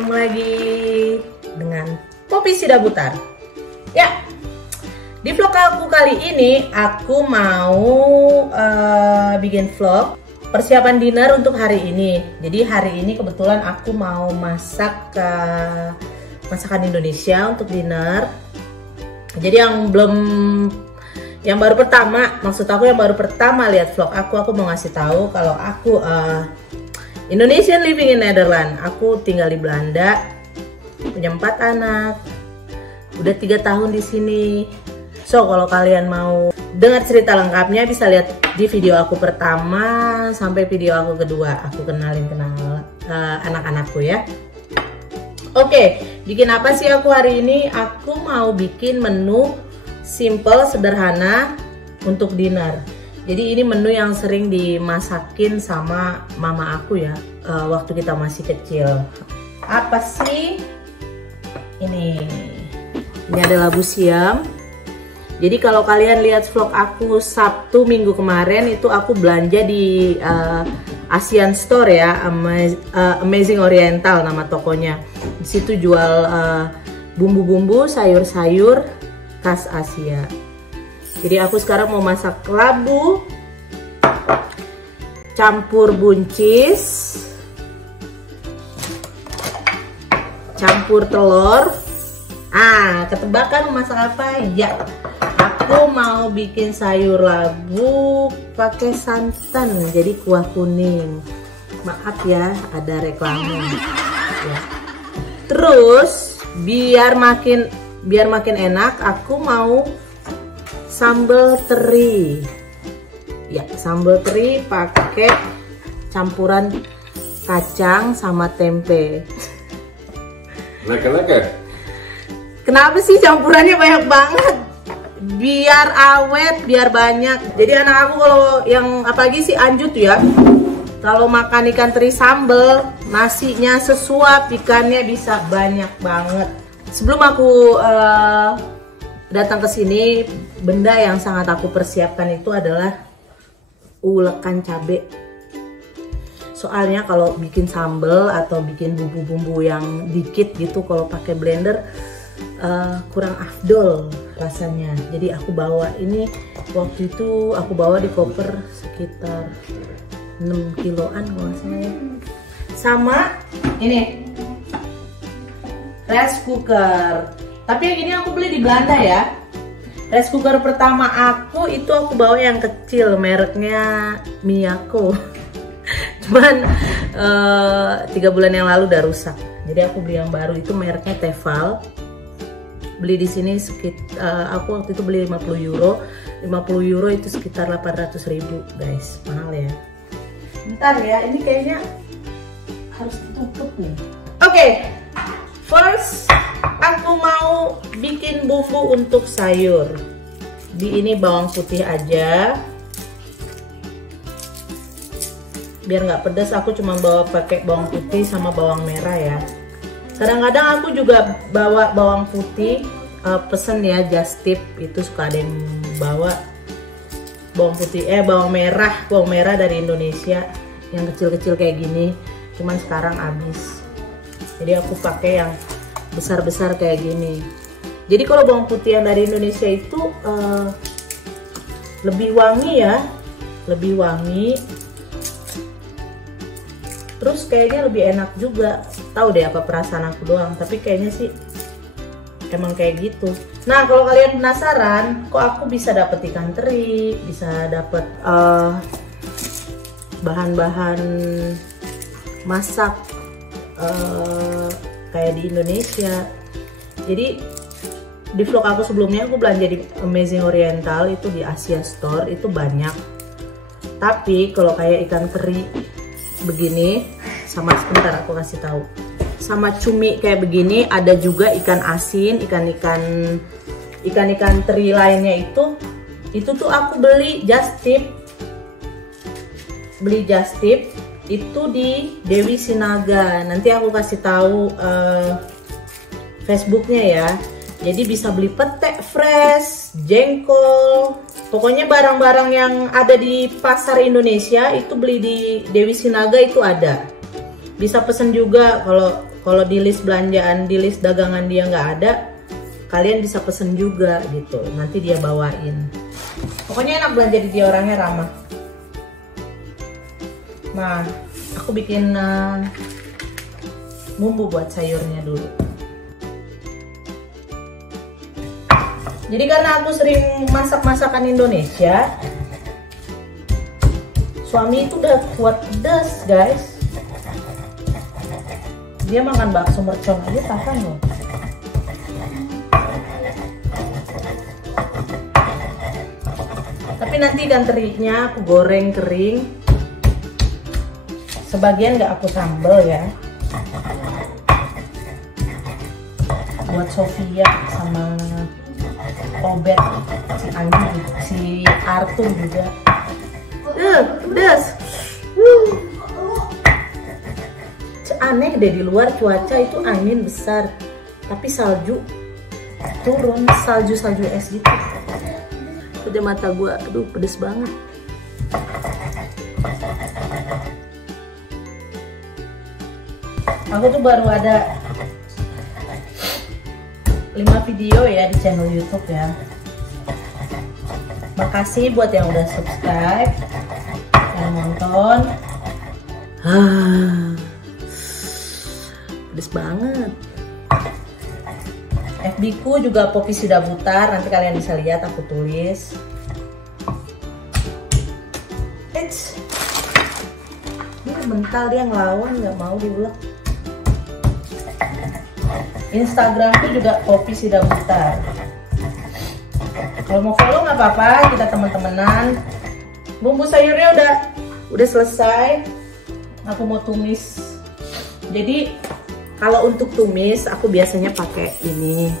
ketemu lagi dengan Poppy Sidabutar. Ya, di vlog aku kali ini aku mau bikin vlog persiapan dinner untuk hari ini. Jadi hari ini kebetulan aku mau masak masakan Indonesia untuk dinner. Jadi yang baru pertama, maksud aku yang baru pertama lihat vlog aku mau ngasih tahu kalau aku Indonesian living in Netherlands. Aku tinggal di Belanda, punya 4 anak, udah 3 tahun di sini. So kalau kalian mau dengar cerita lengkapnya bisa lihat di video aku pertama sampai video aku kedua. Aku kenal anak-anakku ya. Oke, bikin apa sih aku hari ini? Aku mau bikin menu simple, sederhana untuk dinner. Jadi ini menu yang sering dimasakin sama mama aku ya, waktu kita masih kecil. Apa sih? Ini ada labu siam. Jadi kalau kalian lihat vlog aku Sabtu minggu kemarin itu aku belanja di Asian Store ya, Amazing Oriental nama tokonya. Di situ jual bumbu-bumbu, sayur-sayur khas Asia. Jadi aku sekarang mau masak labu campur buncis, campur telur. Ketebakan mau masak apa? Ya, aku mau bikin sayur labu pakai santan, jadi kuah kuning. Maaf ya, ada reklame. Ya. Terus biar makin enak, aku mau sambal teri. Ya, sambal teri pakai campuran kacang sama tempe. Leker-leker. Kenapa sih campurannya banyak banget? Biar awet, biar banyak. Jadi anak aku kalau yang apalagi si Anju tuh ya, kalau makan ikan teri sambal, nasinya sesuap, ikannya bisa banyak banget. Sebelum aku datang ke sini, benda yang sangat aku persiapkan itu adalah ulekan cabe. Soalnya kalau bikin sambal atau bikin bumbu-bumbu yang dikit gitu, kalau pakai blender kurang afdol rasanya. Jadi aku bawa ini, waktu itu aku bawa di koper sekitar 6 kiloan kalau nggak salah ya. Sama ini rice cooker. Tapi yang ini aku beli di Belanda ya. Rice cooker pertama aku itu aku bawa yang kecil, mereknya Miyako. Cuman 3 bulan yang lalu udah rusak. Jadi aku beli yang baru, itu mereknya Tefal. Beli di sini aku waktu itu beli 50 euro. 50 euro itu sekitar 800.000 guys, mahal ya. Bentar ya, ini kayaknya harus ditutup nih. Oke, first aku mau bikin bumbu untuk sayur. Di ini bawang putih aja. Biar nggak pedas, aku cuma bawa pakai bawang putih sama bawang merah ya. Kadang-kadang aku juga bawa bawang putih, pesen ya just tip, itu suka ada yang bawa bawang putih, bawang merah dari Indonesia yang kecil-kecil kayak gini. Cuman sekarang habis. Jadi aku pakai yang besar-besar kayak gini. Jadi kalau bawang putih yang dari Indonesia itu lebih wangi ya, lebih wangi. Terus kayaknya lebih enak juga. Tahu deh apa perasaan aku doang, tapi kayaknya sih emang kayak gitu. Nah kalau kalian penasaran, kok aku bisa dapet ikan teri, bisa dapet bahan-bahan masak kayak di Indonesia. Jadi di vlog aku sebelumnya aku belanja di Amazing Oriental, itu di Asia Store, itu banyak. Tapi kalau kayak ikan teri begini, sama sebentar aku kasih tahu, sama cumi kayak begini, ada juga ikan asin, ikan teri lainnya itu tuh aku beli just tip itu di Dewi Sinaga. Nanti aku kasih tahu Facebooknya ya. Jadi bisa beli pete fresh, jengkol, pokoknya barang-barang yang ada di pasar Indonesia itu beli di Dewi Sinaga itu ada. Bisa pesen juga kalau Kalau di list belanjaan, di list dagangan dia nggak ada, kalian bisa pesen juga gitu, nanti dia bawain. Pokoknya enak belanja di dia, orangnya ramah. Nah, aku bikin bumbu buat sayurnya dulu. Jadi karena aku sering masak masakan Indonesia, suami itu udah kuat pedas guys. Dia makan bakso mercon aja tahan loh. Tapi nanti ikan terinya aku goreng kering. Sebagian nggak aku sambal ya. Buat Sofia sama Obet, si Anggi, si Arthur juga. Pedas. Aneh deh, di luar cuaca itu angin besar, tapi salju turun, salju es gitu. Udah mata gua, aduh pedes banget. Aku tuh baru ada 5 video ya di channel YouTube ya. Makasih buat yang udah subscribe, yang nonton. Pedes banget. FB ku juga Poppy Sidabutar, nanti kalian bisa lihat aku tulis. Ini mental dia ngelawan, nggak mau diulek. Instagram ku juga Poppy Sidabutar. Kalau mau follow nggak apa-apa, kita teman-temanan. Bumbu sayurnya udah selesai. Aku mau tumis. Jadi kalau untuk tumis aku biasanya pakai ini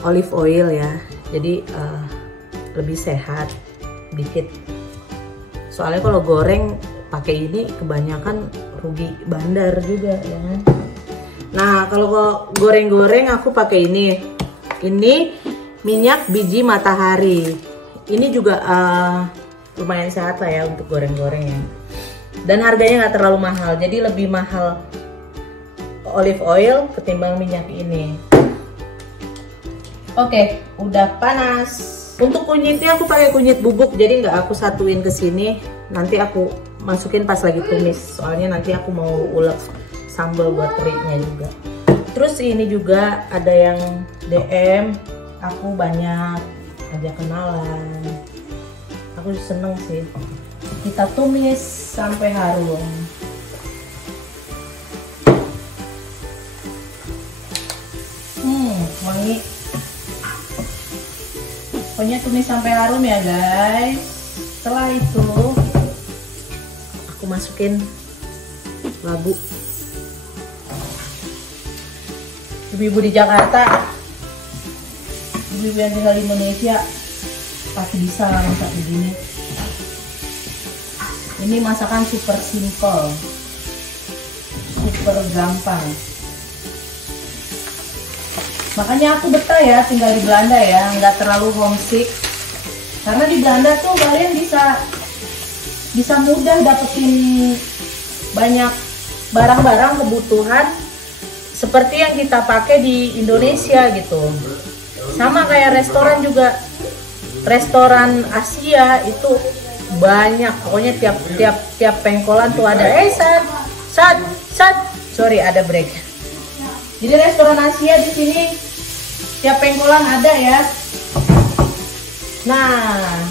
olive oil ya. Jadi lebih sehat dikit. Soalnya kalau goreng pakai ini kebanyakan rugi bandar juga ya kan. Nah, kalau goreng-goreng aku pakai ini. Ini minyak biji matahari. Ini juga lumayan sehat lah ya untuk goreng-goreng ya. Dan harganya nggak terlalu mahal. Jadi lebih mahal olive oil ketimbang minyak ini. Oke, udah panas. Untuk kunyitnya aku pakai kunyit bubuk, jadi nggak aku satuin ke sini. Nanti aku masukin pas lagi tumis. Soalnya nanti aku mau ulek sambal buat terinya juga. Terus ini juga ada yang DM, aku banyak ajak kenalan. Aku seneng sih. Kita tumis sampai harum. Wangi. Pokoknya tumis sampai harum ya guys. Setelah itu aku masukin labu. Ibu-ibu di Jakarta, ibu-ibu yang tinggal di Indonesia pasti bisa masak begini. Ini masakan super simple, super gampang. Makanya aku betah ya tinggal di Belanda ya, nggak terlalu homesick. Karena di Belanda tuh kalian bisa mudah dapetin banyak barang-barang kebutuhan seperti yang kita pakai di Indonesia gitu. Sama kayak restoran juga, restoran Asia itu banyak. Pokoknya tiap pengkolan tuh ada. Sorry ada break. Jadi restoran Asia di sini tiap pengkolan ada ya. Nah,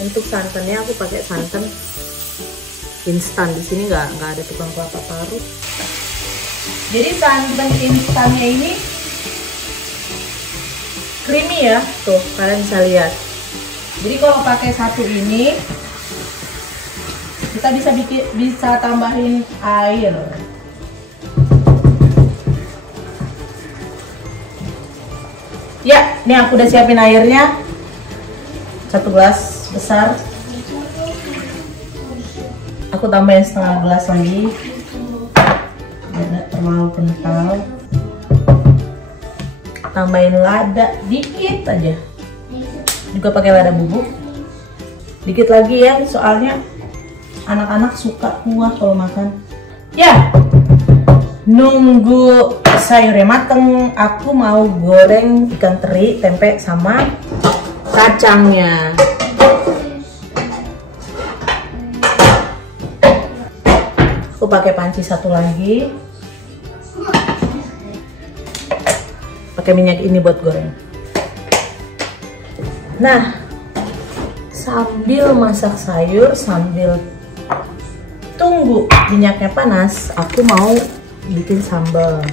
untuk santannya aku pakai santan instan. Di sini nggak ada tukang kelapa parut. Jadi santan instannya ini creamy ya, tuh kalian bisa lihat. Jadi kalau pakai satu ini kita bisa tambahin air. Ya, ini aku udah siapin airnya 1 gelas besar. Aku tambahin setengah gelas lagi. Tidak terlalu kental. Tambahin lada dikit aja. Juga pakai lada bubuk. Dikit lagi ya, soalnya anak-anak suka kuah kalau makan. Ya, nunggu sayurnya mateng, aku mau goreng ikan teri, tempe sama kacangnya. Aku pakai panci satu lagi. Pakai minyak ini buat goreng. Nah, sambil masak sayur, sambil tunggu minyaknya panas, aku mau bikin sambal.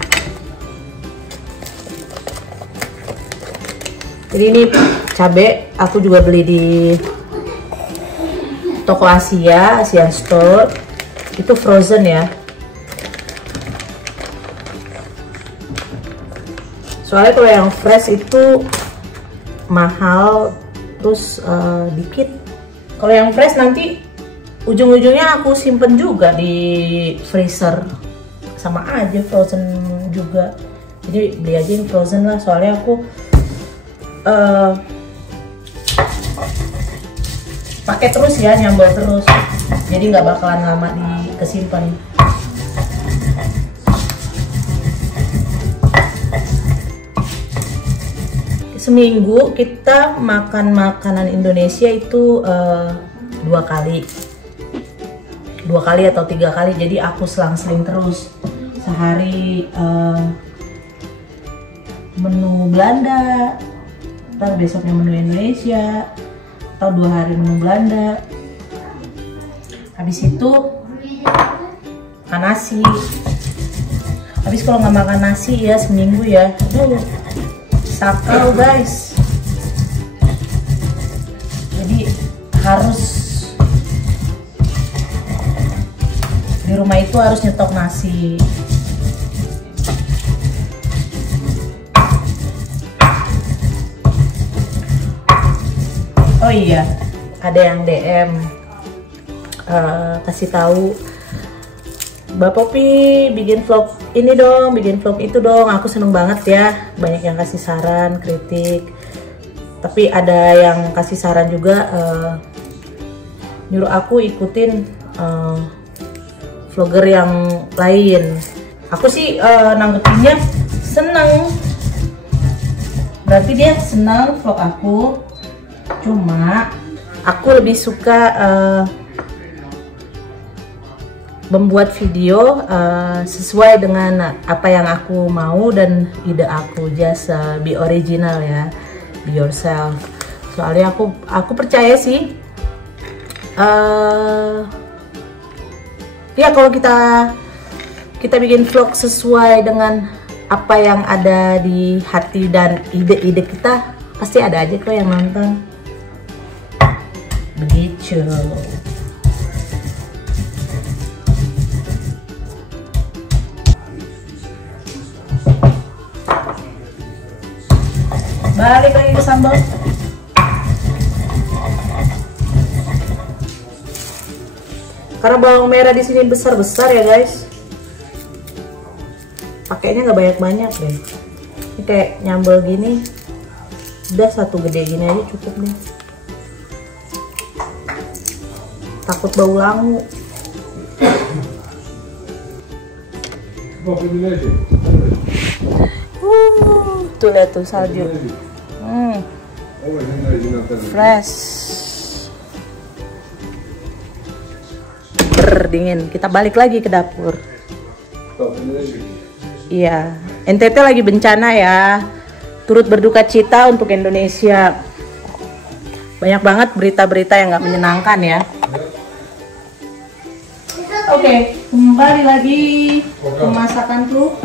Jadi ini cabai aku juga beli di toko Asian Store. Itu frozen ya. Soalnya kalau yang fresh itu mahal, terus dikit. Kalau yang fresh nanti ujung-ujungnya aku simpen juga di freezer, sama aja frozen juga. Jadi beli aja yang frozen lah, soalnya aku pakai terus ya, nyambal terus, jadi nggak bakalan lama kesimpan. Seminggu kita makan makanan Indonesia itu 2 kali atau 3 kali, jadi aku selang-seling terus. Sehari menu Belanda, ntar besoknya menu Indonesia, atau 2 hari menu Belanda, habis itu makan nasi. Habis kalau nggak makan nasi ya seminggu ya, aduh sakau guys. Jadi harus di rumah itu harus nyetok nasi. Oh iya, ada yang DM kasih tahu, Mbak Poppy bikin vlog ini dong, bikin vlog itu dong. Aku seneng banget ya, banyak yang kasih saran, kritik. Tapi ada yang kasih saran juga, nyuruh aku ikutin vlogger yang lain. Aku sih nanggepinnya seneng, berarti dia senang vlog aku. Cuma aku lebih suka membuat video sesuai dengan apa yang aku mau dan ide aku. Just be original ya, be yourself. Soalnya aku percaya sih ya kalau kita bikin vlog sesuai dengan apa yang ada di hati dan ide-ide kita, pasti ada aja kok yang nonton. Begitu. Balik lagi ke sambal. Karena bawang merah di sini besar-besar ya guys, pakainya nggak banyak-banyak deh. Ini kayak nyambel gini, udah satu gede gini aja cukup nih. Takut bau langu. Tuh lihat tuh salju. Fresh. Berdingin. Kita balik lagi ke dapur. Iya, NTT lagi bencana ya. Turut berduka cita untuk Indonesia. Banyak banget berita-berita yang nggak menyenangkan ya. Oke, kembali lagi ke masakanku.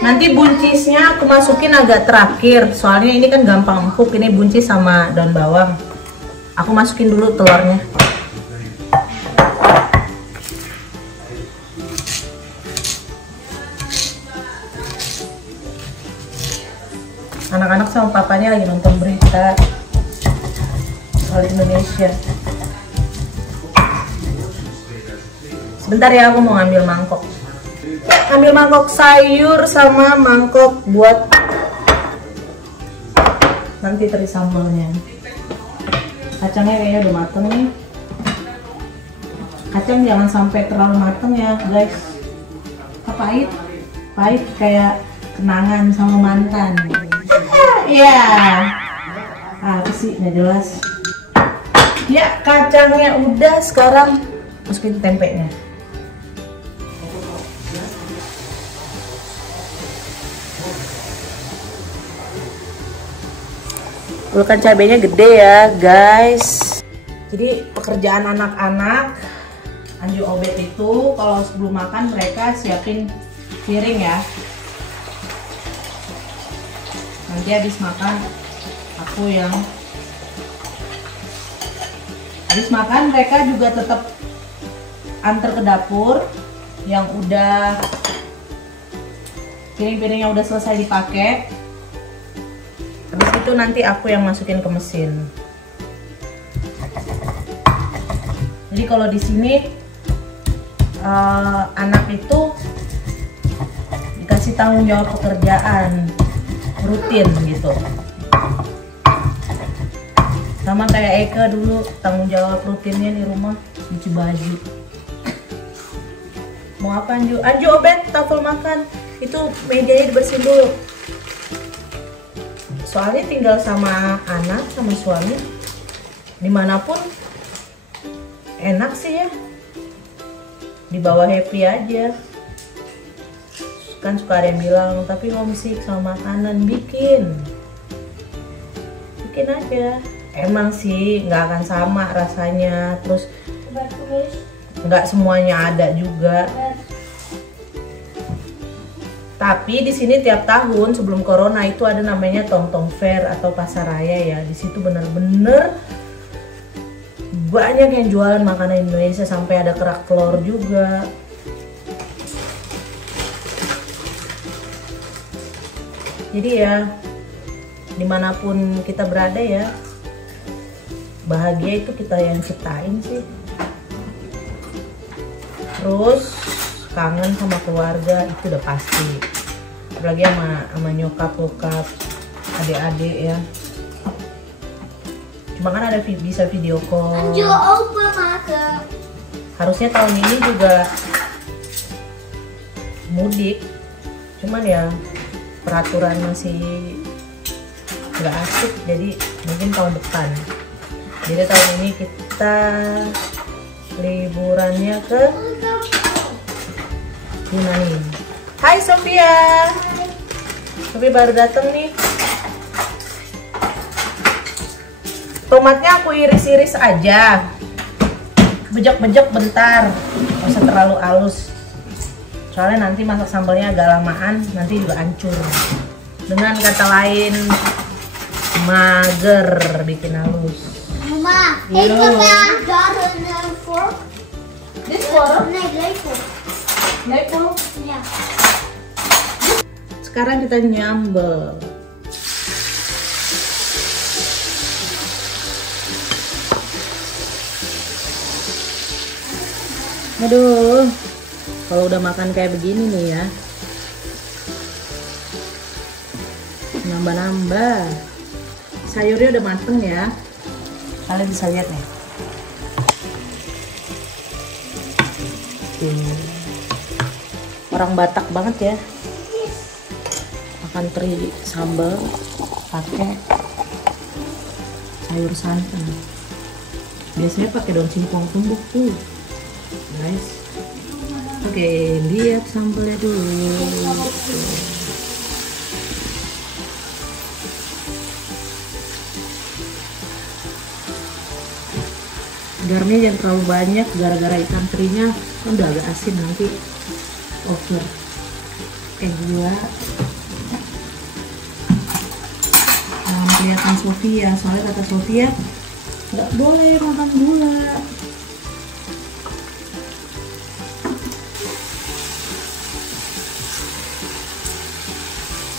Nanti buncisnya aku masukin agak terakhir, soalnya ini kan gampang empuk. Ini buncis sama daun bawang. Aku masukin dulu telurnya. Anak-anak sama papanya lagi nonton berita soal Indonesia. Sebentar ya, aku mau ngambil mangkok. Ambil mangkok sayur sama mangkok buat nanti teri sambalnya. Kacangnya kayaknya udah mateng nih. Kacang jangan sampai terlalu mateng ya guys. Pahit, pahit kayak kenangan sama mantan. Iya. Apa sih nggak jelas. Ya kacangnya udah, sekarang masukin tempenya. Ulkan cabenya gede ya guys. Jadi pekerjaan anak-anak Anju Obet itu kalau sebelum makan mereka siapin piring ya. Nanti habis makan habis makan mereka juga tetap antar ke dapur yang udah piring-piringnya udah selesai dipakai. Habis itu nanti aku yang masukin ke mesin. Jadi kalau di sini anak itu dikasih tanggung jawab pekerjaan rutin gitu. Sama kayak Eka dulu, tanggung jawab rutinnya di rumah cuci baju. Mau apa Anju? Anju Obet, tafel makan. Itu mejanya dibersihin dulu. Soalnya tinggal sama anak, sama suami, dimanapun enak sih ya. Dibawa happy aja. Kan suka ada yang bilang, tapi homesick sama makanan, bikin aja. Emang sih nggak akan sama rasanya, terus nggak semuanya ada juga. Tapi di sini tiap tahun sebelum corona itu ada namanya Tong-Tong Fair atau pasar raya ya. Di situ bener-bener banyak yang jualan makanan Indonesia, sampai ada kerak telur juga. Jadi ya dimanapun kita berada ya, bahagia itu kita yang ciptain sih. Terus kangen sama keluarga itu udah pasti, apalagi sama nyokap bokap adik-adik ya. Cuma kan ada bisa video call. Harusnya tahun ini juga mudik, cuman ya peraturan masih nggak asik, jadi mungkin tahun depan. Jadi tahun ini kita liburannya ke Yunani. Hai Sofia. Sofia baru datang nih. Tomatnya aku iris-iris aja, bejek-bejek bentar, nggak usah terlalu halus. Soalnya nanti masak sambalnya agak lamaan, nanti juga hancur. Dengan kata lain, mager bikin halus. Mama, ik heb daar een vork. Dit vork? Nee, lepel. Lepel? Ja. Sekarang kita nyambel. Aduh, kalau udah makan kayak begini nih ya, nambah-nambah. Sayurnya udah mateng ya, kalian bisa lihat nih. Orang Batak banget ya, makan teri sambal pakai sayur santan. Biasanya pakai daun singkong tumbuk tuh guys. Oke, lihat sambalnya dulu. Garamnya jangan terlalu banyak, gara-gara ikan terinya kan udah agak asin, nanti over. Gula. Kelihatan Sofia, soalnya kata Sofia nggak boleh makan gula.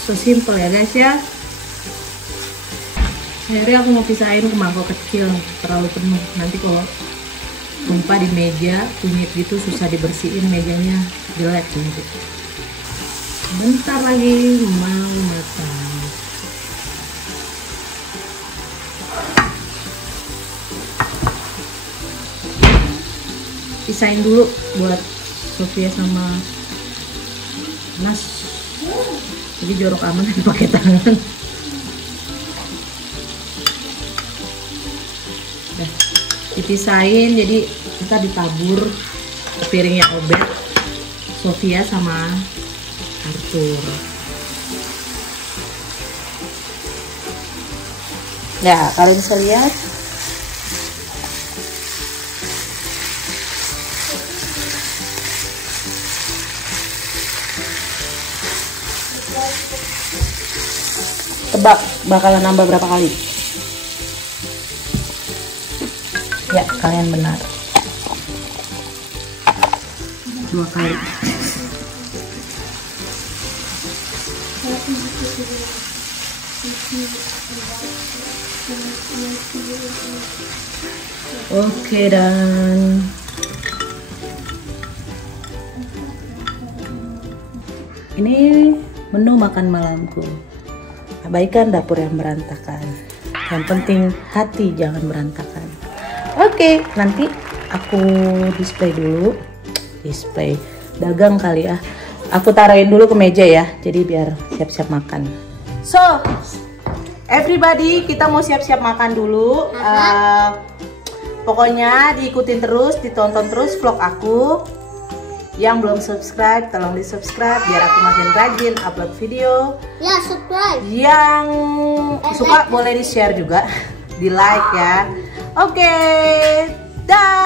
So simple ya guys ya. Akhirnya aku mau pisahin ke mangkok kecil, terlalu penuh. Nanti kalau tumpah di meja, kunyit gitu susah dibersihin, mejanya jelek nanti. Bentar lagi mau matang. pisahin dulu buat Sofia sama Nas. Jadi jorok aman pakai tangan. Nah, dipisahin, jadi kita ditabur ke piringnya Obet, Sofia sama Arthur. Nah, kalian bisa lihat. Tebak bakalan nambah berapa kali? Ya, kalian benar. 2 kali. Oke, dan ini menu makan malamku. Abaikan dapur yang berantakan. Yang penting hati jangan berantakan. Oke, nanti aku display dulu. Display dagang kali ya. Aku taruhin dulu ke meja ya. Jadi biar siap-siap makan. So, everybody, kita mau siap-siap makan dulu. Pokoknya diikutin terus, ditonton terus vlog aku. Yang belum subscribe, tolong di subscribe biar aku makin rajin upload video. Ya, subscribe. Yang suka boleh di share juga, di like ya. Oke, dah.